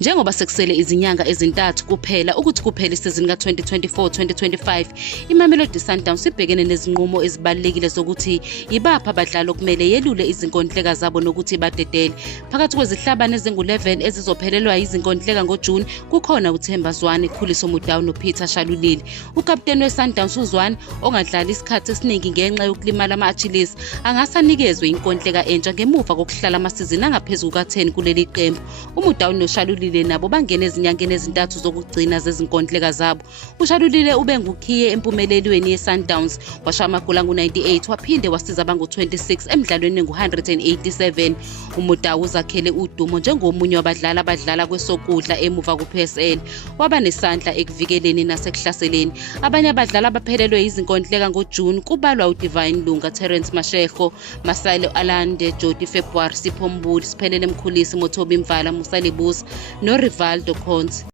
Njengoba sekusele izinyanga ezintathu kuphela ukuthi kuphela isizini ka-2024-2025, iMamelodi Sundowns ibhekene nezinqumo ezibalulekile zokuthi yibaphi abadlali okumele yelule izinkondleka zabo nokuthi badedele. Phakathi kwezihlabane ezingu-11 ezizophelelwa izinkondleka ngoJuni, kukhona uThemba Zwane, Khuliso Mudau noPeter Shalulile. Ukapteni weSundowns uZwane, ongadlali isikhathi esiningi ngenxa yokulimala ama-Achilles, angase anikezwe inkondleka entsha ngemuva kokuhlala amasizini angaphezu kuka-10 kuleli qembu. uMudau noShalulile nabo bangene ezinyangeni ezintathu zokugcina zezinkondleka zabo. uShalulile ube ngukhiye empumelelweni yeSundowns, washaya amagoli angu-98 waphinde wasiza abangu-26 emidlalweni engu-187. uMudau uzakhele udumo njengomunye wabadlali abadlala kwesokudla emuva ku-PSL, waba nesandla ekuvikeleni nasekuhlaseleni. Abanye abadlali abaphelelwe izinkondleka ngoJuni kubalwa uDivine Lunga, Terence Mashego, Masilo Alande, Jody February, Sipho Mbuli, Siphelele Mkhulisi, Mothobi Mvala, Musa Lebusa noRivaldo Conte.